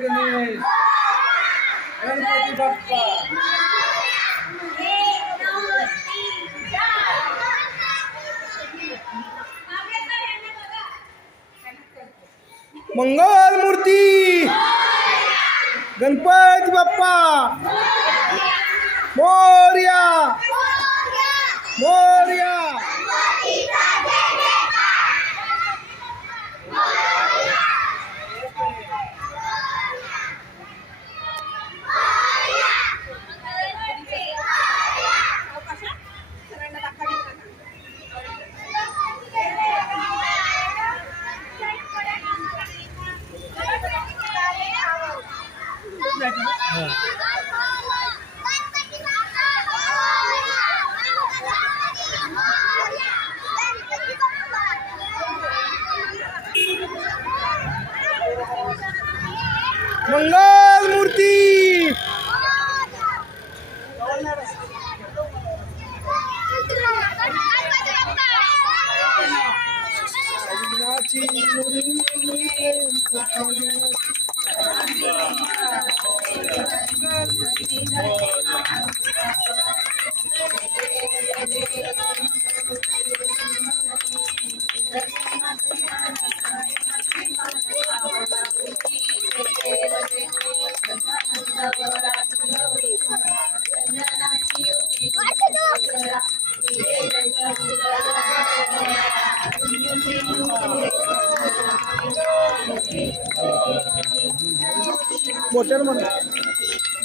Ganesh. Mangal Murti. Ganpati Bappa. Moria. Moria. Moria. Moria. Mongol! Motor मन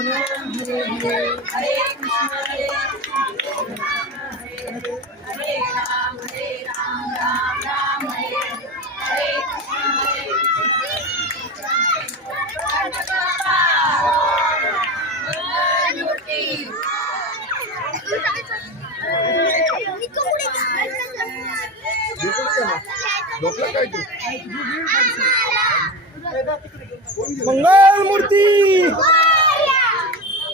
হরে হরে হরে কৃষ্ণ হরে হরে রাম হরে রাম রাম রাম হরে হরে কৃষ্ণ হরে मंगल मूर्ति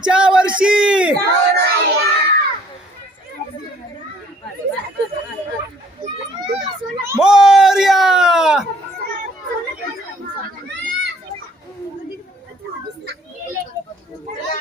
पुढच्या वर्षी